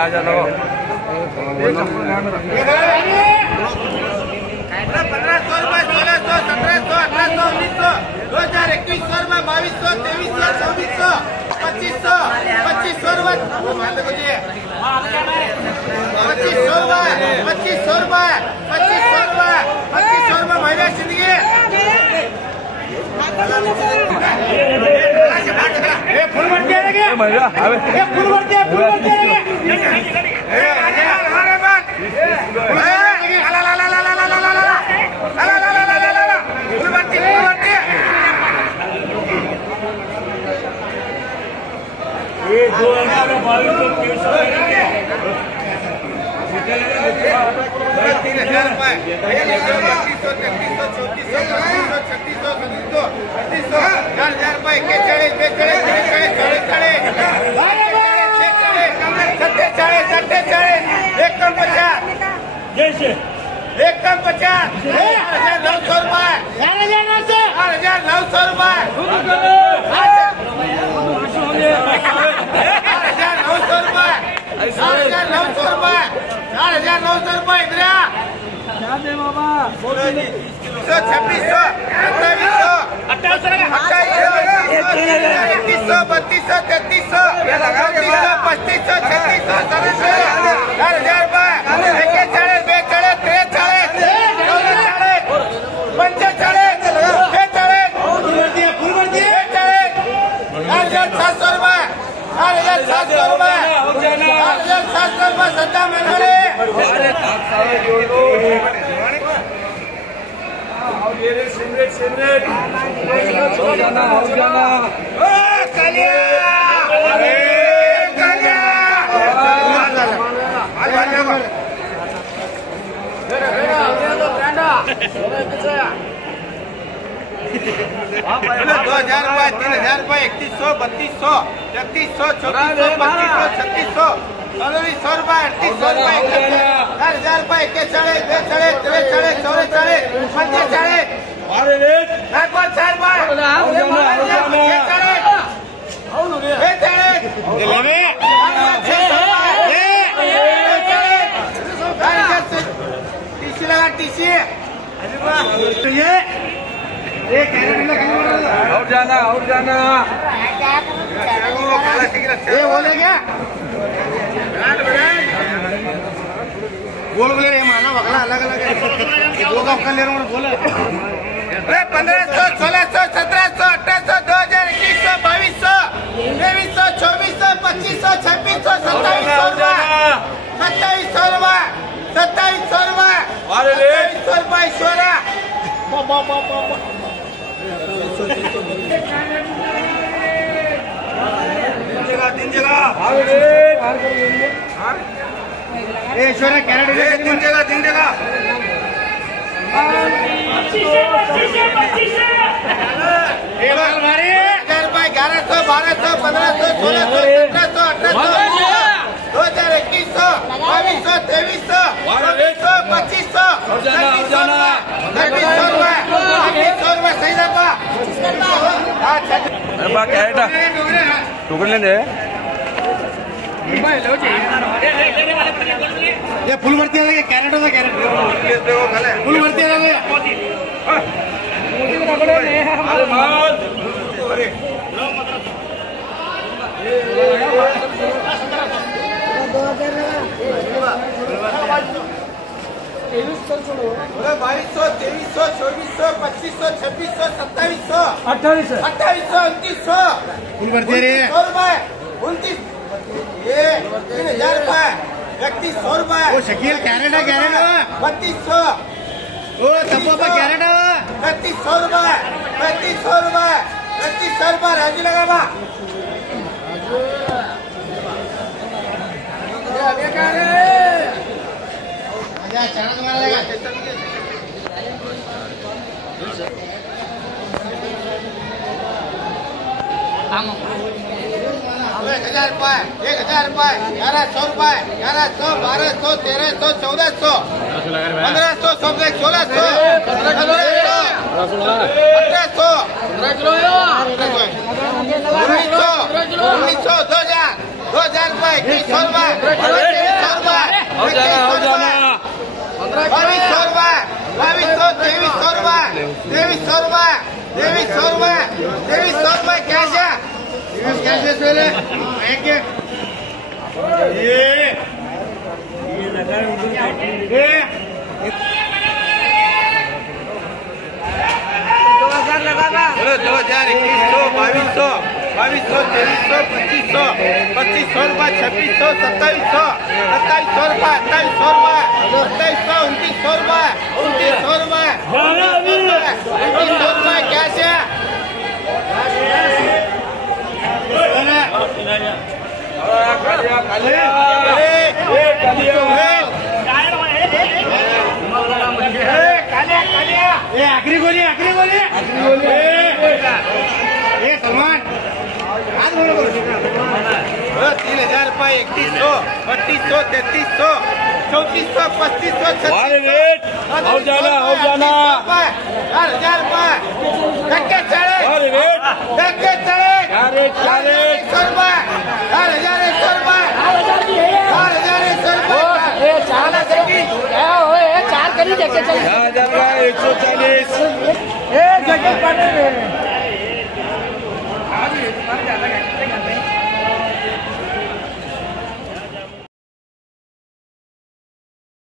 आ जाओ 1500 रुपए 1600 1700 1800 1900 2021 में 2200 2300 2400 2500 रुपए 2500 रुपए महिला जिंदगी फुल बढ़ती है फुल बढ़ती है ये 2022 3000 रुपए 1 कम 50 900 रुपए 900 रुपए 4,900 रुपए इधर बाबा 2600 2700 2800 3200 3300 3500 3600 4,000 रुपए 2000 रुपए 3000 रुपए 3100 3200 3300 3400 3500 3600 100 रुपए 3800 रुपए 4000 रुपए और जाना ये बोले क्या बोल बोले ये माना बगला अलग अलग है दो का ले रहा हूँ बोले 1500 1600 1700 1800 2000 2100 2200 2300 2400 2500 2700 रुपए 2700 रुपए 2700 रुपए ईश्वरा तीन जगह ऐश्वर्या कैरेट 3 जगह 1100 1200 1500 1600 1700 1800 2021 2200 2300 2500 रुपए सही दफा कैरेट टोकन लेंगे ये फुल भरती है कैरेट होता कैरेट फुल भरती है 2200 2300 2400 2500 2600 2700 2800 2900 फुल भरती है 100 रुपए 29 ये 3000 रुपए 3100 रुपए वो शकील कैरेट है 3200 ओ तब्बा कैरेट है 3300 रुपए 3500 रुपए 3500 रुपए राजू लगा बा चना तुम्हारा लगा 1000 रुपए 1000 रुपए 1100 रुपए 1100 1200 1300 1400 1500 1600 1800 1900 2000 2000 रुपये 2100 रुपये 2300 रुपये और जाना 2200 रुपये 2200 2300 रुपये 2300 रुपये 2300 रुपये 2300 रुपये कैश है कैश है एक ये लगाना 2000 2100 2200 2300 2500 2500 रुपये 2600 2700 2700 रुपये 2800 रुपये 2800 2900 रुपये 2900 रुपये कैश है आखिरी गोली सलमान 3000 रुपये 3100 3200 3300 3400 3500 और जाना 4000 रुपये धक्के चढ़े धक्के चढ़े 4100 रुपये 4100 रुपये 4100 रुपये 4 करी देखे चले 140 जगह